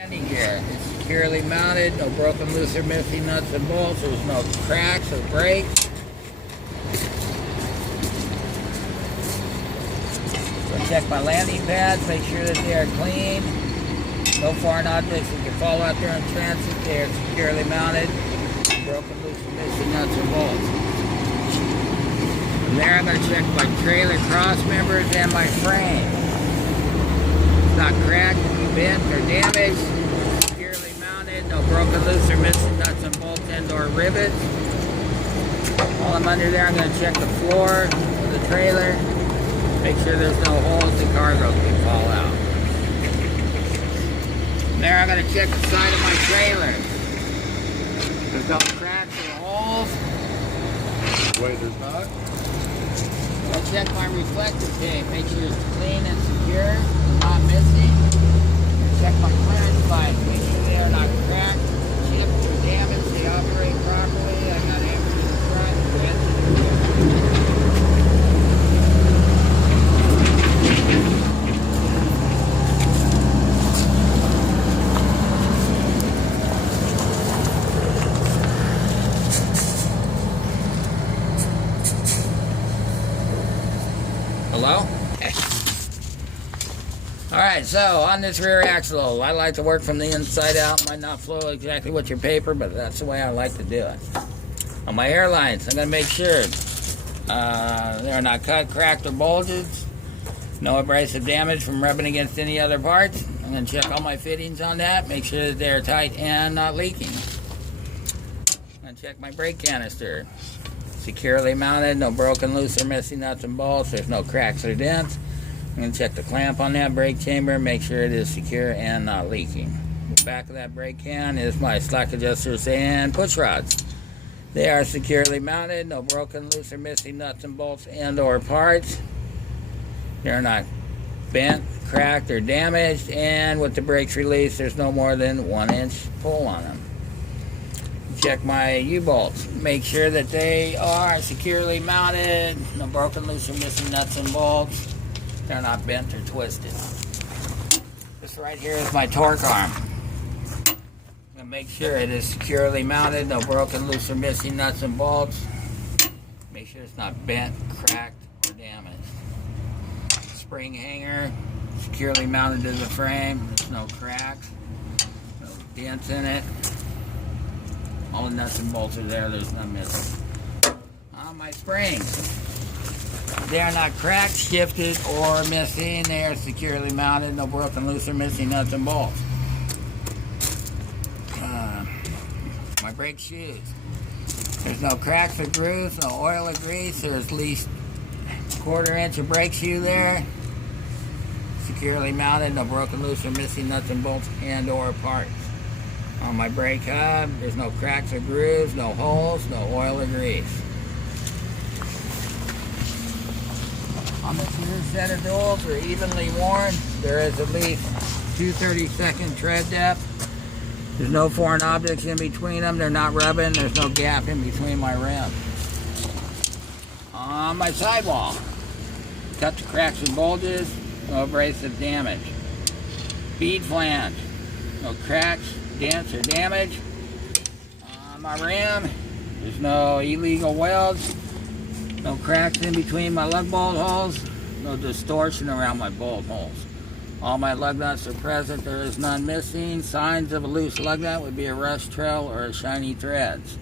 Landing gear is securely mounted, no broken, loose, or missing nuts and bolts. There's no cracks or breaks. So check my landing pads, make sure that they are clean. No foreign objects that can fall out there in transit. They are securely mounted, no broken, loose, or missing nuts and bolts. From there, I'm going to check my trailer cross members and my frame. It's not cracked, bent, or damaged. Securely mounted, no broken, loose, or missing nuts and bolts and or rivets. While I'm under there, I'm going to check the floor of the trailer. Make sure there's no holes the cargo can fall out. From there, I'm going to check the side of my trailer. There's no cracks or holes. Wait, there's not? I'll check my reflector tape, make sure it's clean and secure, not missing. Check my clearance lines, make sure they are not cracked, chipped, or damaged. They operate properly. I got everything in the front, vents in the rear. Hello? Alright, so on this rear axle, I like to work from the inside out. Might not flow exactly with your paper, but that's the way I like to do it. On my airlines, I'm going to make sure they're not cut, cracked, or bulged. No abrasive damage from rubbing against any other parts. I'm going to check all my fittings on that, make sure that they're tight and not leaking. I'm going to check my brake canister. Securely mounted, no broken, loose, or missing nuts and bolts. There's no cracks or dents. I'm going to check the clamp on that brake chamber, make sure it is secure and not leaking. The back of that brake can is my slack adjusters and push rods. They are securely mounted, no broken, loose, or missing nuts and bolts and or parts. They're not bent, cracked, or damaged, and with the brakes released, there's no more than 1 inch pull on them. Check my U-bolts. Make sure that they are securely mounted. No broken, loose, or missing nuts and bolts. They're not bent or twisted. This right here is my torque arm. I'm going to make sure it is securely mounted. No broken, loose, or missing nuts and bolts. Make sure it's not bent, cracked, or damaged. Spring hanger. Securely mounted to the frame. There's no cracks. No dents in it. All the nuts and bolts are there, there's none missing. On my springs, they are not cracked, shifted, or missing. They are securely mounted, no broken, loose, or missing nuts and bolts. My brake shoes. There's no cracks or grooves, no oil or grease. There's at least 1/4 inch of brake shoe there. Securely mounted, no broken, loose, or missing nuts and bolts and or parts. On my brake hub, there's no cracks or grooves, no holes, no oil or grease. On this rear set of duals, they're evenly worn. There is at least 2 32nd tread depth. There's no foreign objects in between them. They're not rubbing. There's no gap in between my rims. On my sidewall, cut the cracks and bulges, no abrasive damage. Bead flange, no cracks, dents, or damage. On my rim, there's no illegal welds, no cracks in between my lug bolt holes, no distortion around my bolt holes. All my lug nuts are present, there is none missing. Signs of a loose lug nut would be a rust trail or shiny threads.